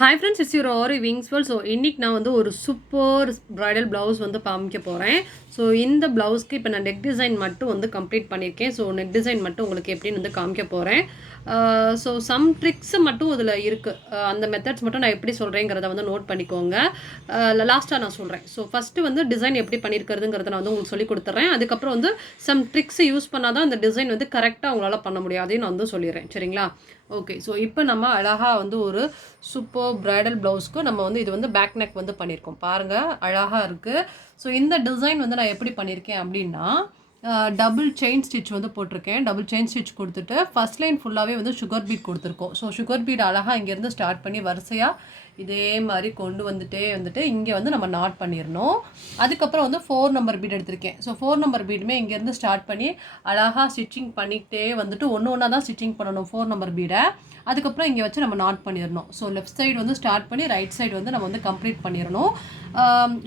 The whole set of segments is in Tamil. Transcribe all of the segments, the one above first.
Hi friends, it's your Aariwingsworld. So இன்னைக்கு நான் வந்து ஒரு சூப்பர் bridal blouse வந்து காமிக்க போறேன். ஸோ இந்த ப்ளவுஸ்க்கு இப்போ நான் நெக் டிசைன் மட்டும் வந்து கம்ப்ளீட் பண்ணியிருக்கேன். ஸோ நெக் டிசைன் மட்டும் உங்களுக்கு எப்படின்னு வந்து காமிக்க போகிறேன். ஸோ சம் ட்ரிக்ஸ் மட்டும் அதில் இருக்குது. அந்த மெத்தட்ஸ் மட்டும் நான் எப்படி சொல்கிறேங்கிறத வந்து நோட் பண்ணிக்கோங்க. லாஸ்ட்டாக நான் சொல்கிறேன். ஸோ ஃபஸ்ட்டு வந்து டிசைன் எப்படி பண்ணியிருக்கிறதுங்கிறத நான் வந்து உங்களுக்கு சொல்லி கொடுத்துட்றேன். அதுக்கப்புறம் வந்து சம் ட்ரிக்ஸ் யூஸ் பண்ணால் தான் அந்த டிசைன் வந்து கரெக்டாக உங்களால் பண்ண முடியும். அதையும் நான் வந்து சொல்லிடுறேன். சரிங்களா? ஓகே. ஸோ இப்போ நம்ம அழகாக வந்து ஒரு சூப்பர் ப்ரைடல் ப்ளவுஸ்க்கு நம்ம வந்து இது வந்து பேக் நெக் வந்து பண்ணியிருக்கோம். பாருங்கள், அழகாக இருக்குது. ஸோ இந்த டிசைன் வந்து நான் எப்படி பண்ணியிருக்கேன் அப்படின்னா, டபுள் செயின் ஸ்டிச் வந்து போட்டிருக்கேன். டபுள் செயின் ஸ்டிச் கொடுத்துட்டு ஃபஸ்ட் லைன் ஃபுல்லாகவே வந்து சுகர் பீட் கொடுத்துருக்கோம். ஸோ சுகர் பீட் அழகாக இங்கேருந்து ஸ்டார்ட் பண்ணி வரிசையாக இதே மாதிரி கொண்டு வந்துட்டு இங்கே வந்து நம்ம நாட் பண்ணிடணும். அதுக்கப்புறம் வந்து 4 நம்பர் பீட் எடுத்திருக்கேன். ஸோ 4 நம்பர் பீடுமே இங்கேருந்து ஸ்டார்ட் பண்ணி அழகாக ஸ்டிச்சிங் பண்ணிக்கிட்டே வந்துட்டு ஒன்று தான் ஸ்டிச்சிங் பண்ணணும் 4 நம்பர் பீடை. அதுக்கப்புறம் இங்கே வச்சு நம்ம நாட் பண்ணிடணும். ஸோ லெஃப்ட் சைடு வந்து ஸ்டார்ட் பண்ணி ரைட் சைடு வந்து நம்ம வந்து கம்ப்ளீட் பண்ணிடணும்.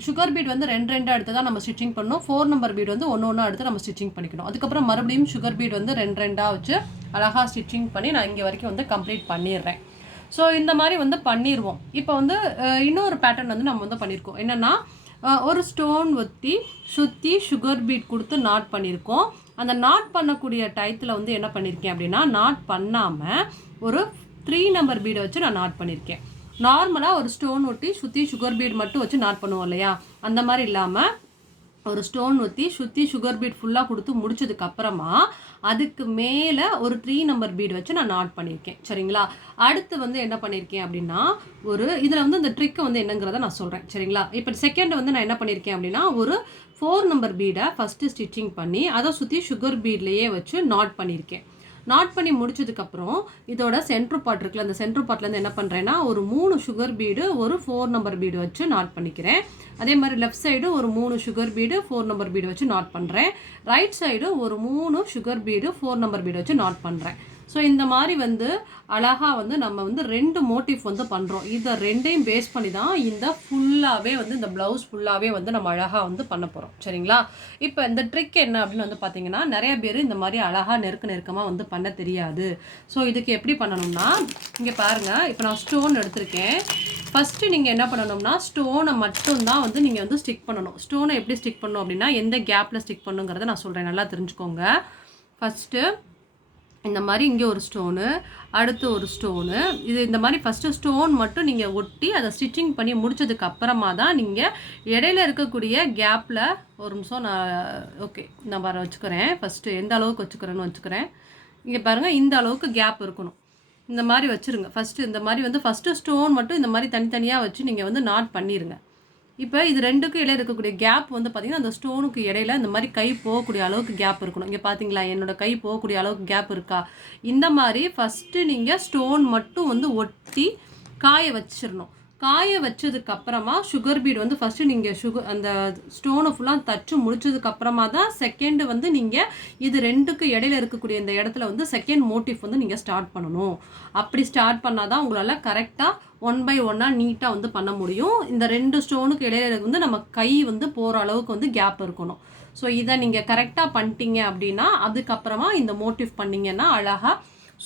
சுகர் பீட் வந்து 2 எடுத்து தான் நம்ம ஸ்டிச்சிங் பண்ணணும். 4 நம்பர் பீட் வந்து ஒன்று எடுத்து நம்ம ஸ்டிச்சிங் பண்ணிக்கணும். அதுக்கப்புறம் மறுபடியும் சுகர் பீட் வந்து 2 வச்சு அழகாக ஸ்டிச்சிங் பண்ணி நான் இங்கே வரைக்கும் வந்து கம்ப்ளீட் பண்ணிடுறேன். ஸோ இந்த மாதிரி வந்து பண்ணிடுவோம். இப்போ வந்து இன்னொரு பேட்டர்ன் வந்து நம்ம வந்து பண்ணியிருக்கோம். என்னென்னா, ஒரு ஸ்டோன் சுற்றி சுகர் பீட் கொடுத்து நாட் பண்ணியிருக்கோம். அந்த நாட் பண்ணக்கூடிய டயத்தில் வந்து என்ன பண்ணியிருக்கேன் அப்படின்னா, நாட் பண்ணாமல் ஒரு 3 நம்பர் பீடை வச்சு நான் நாட் பண்ணியிருக்கேன். நார்மலாக ஒரு ஸ்டோன் ஒட்டி சுற்றி சுகர் பீட் மட்டும் வச்சு நாட் பண்ணுவோம் இல்லையா, அந்த மாதிரி இல்லாமல் ஒரு ஸ்டோன் சுற்றி சுகர் பீட் ஃபுல்லாக கொடுத்து முடிச்சதுக்கப்புறமா அதுக்கு மேலே ஒரு 3 நம்பர் பீட் வச்சு நான் நாட் பண்ணியிருக்கேன். சரிங்களா? அடுத்து வந்து என்ன பண்ணியிருக்கேன் அப்படின்னா, இதில் வந்து இந்த ட்ரிக்கை வந்து என்னங்கிறத நான் சொல்கிறேன். சரிங்களா? இப்போ செகண்ட் வந்து நான் என்ன பண்ணியிருக்கேன் அப்படின்னா, ஒரு 4 நம்பர் பீடை ஃபஸ்ட்டு ஸ்டிச்சிங் பண்ணி அதை சுற்றி சுகர் பீட்லேயே வச்சு நாட் பண்ணியிருக்கேன். நாட் பண்ணி முடிச்சதுக்கப்புறம் இதோட சென்ட்ரு பார்ட் இருக்குல்ல, அந்த சென்ட்ரு பார்ட்லேருந்து என்ன பண்ணுறேன்னா, ஒரு 3 சுகர் பீடு ஒரு 4 நம்பர் பீடு வச்சு நாட் பண்ணிக்கிறேன். அதே மாதிரி லெஃப்ட் சைடு ஒரு 3 சுகர் பீடு 4 நம்பர் பீடு வச்சு நாட் பண்ணுறேன். ரைட் சைடு ஒரு 3 சுகர் பீடு 4 நம்பர் பீடு வச்சு நாட் பண்ணுறேன். ஸோ இந்த மாதிரி வந்து அழகாக வந்து நம்ம வந்து 2 மோட்டிவ் வந்து பண்ணுறோம். இதை 2ஐயும் பேஸ் பண்ணி தான் இந்த ஃபுல்லாகவே வந்து இந்த ப்ளவுஸ் ஃபுல்லாகவே வந்து நம்ம அழகாக வந்து பண்ண போகிறோம். சரிங்களா? இப்போ இந்த ட்ரிக் என்ன அப்படின்னு வந்து பார்த்தீங்கன்னா, நிறைய பேர் இந்த மாதிரி அழகாக நெருக்கமாக வந்து பண்ண தெரியாது. ஸோ இதுக்கு எப்படி பண்ணணும்னா, இங்கே பாருங்கள், இப்போ நான் ஸ்டோன் எடுத்திருக்கேன். ஃபஸ்ட்டு நீங்கள் என்ன பண்ணணும்னா, ஸ்டோனை மட்டும்தான் வந்து நீங்கள் வந்து ஸ்டிக் பண்ணணும். ஸ்டோனை எப்படி ஸ்டிக் பண்ணணும் அப்படின்னா, எந்த கேப்பில் ஸ்டிக் பண்ணுங்கிறத நான் சொல்கிறேன், நல்லா தெரிஞ்சுக்கோங்க. ஃபஸ்ட்டு இந்த மாதிரி இங்கே ஒரு ஸ்டோனு, அடுத்து ஒரு ஸ்டோனு, இந்த மாதிரி ஃபஸ்ட்டு ஸ்டோன் மட்டும் நீங்கள் ஒட்டி அதை ஸ்டிச்சிங் பண்ணி முடிச்சதுக்கு அப்புறமா தான் நீங்கள் இடையில இருக்கக்கூடிய கேப்பில் ஒரு நிமிஷம் நான் வச்சுக்கிறேன். ஃபஸ்ட்டு எந்த அளவுக்கு வச்சுக்கிறேன்னு வச்சுக்கிறேன். இங்கே பாருங்கள், இந்த அளவுக்கு கேப் இருக்கணும். இந்த மாதிரி வச்சுருங்க. ஃபஸ்ட்டு இந்த மாதிரி வந்து ஃபஸ்ட்டு ஸ்டோன் மட்டும் இந்த மாதிரி தனித்தனியாக வச்சு நீங்கள் வந்து நாட் பண்ணிடுங்க. இப்போ இது 2க்கும் இடையில இருக்கக்கூடிய கேப் வந்து பார்த்திங்கன்னா, அந்த ஸ்டோனுக்கு இடையில இந்த மாதிரி கை போகக்கூடிய அளவுக்கு கேப் இருக்கணும். இங்கே பார்த்தீங்களா, என்னோடய கை போகக்கூடிய அளவுக்கு கேப் இருக்கா? இந்த மாதிரி ஃபஸ்ட்டு நீங்கள் ஸ்டோன் மட்டும் வந்து ஒட்டி காய வச்சிடணும். காய வச்சதுக்கப்புறமா சுகர் பீட் வந்து ஃபஸ்ட்டு நீங்கள் அந்த ஸ்டோனை ஃபுல்லாக தச்சு முடிச்சதுக்கப்புறமா தான் செகண்டு வந்து நீங்கள் இது 2க்கு இடையில இருக்கக்கூடிய இந்த இடத்துல வந்து செகண்ட் மோட்டிவ் வந்து நீங்கள் ஸ்டார்ட் பண்ணணும். அப்படி ஸ்டார்ட் பண்ணால் தான் உங்களால் கரெக்டாக 1 by 1 நீட்டாக வந்து பண்ண முடியும். இந்த 2 ஸ்டோனுக்கு இடையில வந்து நம்ம கை வந்து போகிற அளவுக்கு வந்து கேப் இருக்கணும். ஸோ இதை நீங்கள் கரெக்டாக பண்ணிட்டீங்க அப்படின்னா, அதுக்கப்புறமா இந்த மோட்டிவ் பண்ணிங்கன்னா அழகாக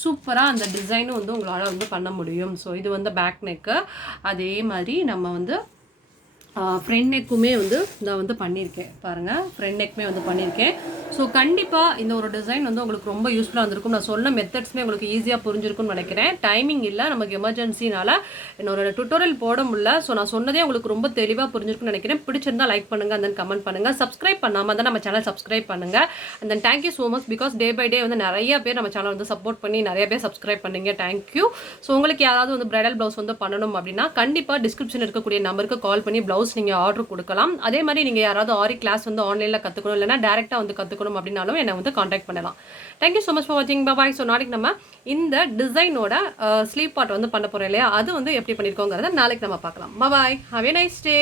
சூப்பராக அந்த டிசைனும் வந்து உங்களால் வந்து பண்ண முடியும். ஸோ இது வந்து பேக் நெக்கு. அதே மாதிரி நம்ம வந்து ஃப்ரண்ட் நெக்குமே வந்து நான் வந்து பண்ணியிருக்கேன். பாருங்கள், ஃப்ரண்ட் நெக்குமே வந்து பண்ணியிருக்கேன். ஸோ கண்டிப்பாக இந்த ஒரு டிசைன் வந்து உங்களுக்கு ரொம்ப யூஸ்ஃபுல்லாக இருந்திருக்கும். நான் சொன்ன மெத்தட்ஸ்மே உங்களுக்கு ஈஸியாக புரிஞ்சிருக்கும்னு நினைக்கிறேன். டைமிங் இல்லை, நமக்கு எமர்ஜென்சினால் என்னோட டுட்டோரியல் போட முடியல. ஸோ நான் சொன்னதே உங்களுக்கு ரொம்ப தெளிவாக புரிஞ்சிருக்குன்னு நினைக்கிறேன். பிடிச்சிருந்தா லைக் பண்ணுங்கள், அண்ட் தென் கமெண்ட் பண்ணுங்கள். சப்ஸ்கிரைப் பண்ணாமல் தான் நம்ம சேனல் சப்ஸ்கிரைப் பண்ணுங்கள். And then thank you so much, because day by day வந்து நிறைய பேர் நம்ம சேனல் வந்து சப்போர்ட் பண்ணி நிறைய பேர் சப்ஸ்கிரைப் பண்ணுங்க. தேங்க்யூ. ஸோ உங்களுக்கு யாராவது வந்து பிரைடல் ப்ளவுஸ் வந்து பண்ணணும் அப்படின்னா கண்டிப்பாக டிஸ்கிரிப்ஷன் இருக்கக்கூடிய நம்பருக்கு கால் பண்ணி ப்ளவுஸ் நீங்கள் ஆர்டர் கொடுக்கலாம். அதே மாதிரி நீங்கள் யாராவது ஆரி கிளாஸ் வந்து ஆன்லைனில் கற்றுக்கணும், இல்லைனா டேரெக்டாக வந்து கற்றுக்கணும் அப்படின்னாலும் என்னை வந்து காண்டாக்ட் பண்ணலாம். தேங்க்யூ ஸோ மச் ஃபார் வாட்சிங். பாய். ஸோ நாளைக்கு நம்ம இந்த டிசைனோட ஸ்லீப் பார்ட் வந்து பண்ண போகிறோம் இல்லையா, அது வந்து எப்படி பண்ணியிருக்கோங்கிறத நாளைக்கு நம்ம பார்க்கலாம். Bye. Have a nice day.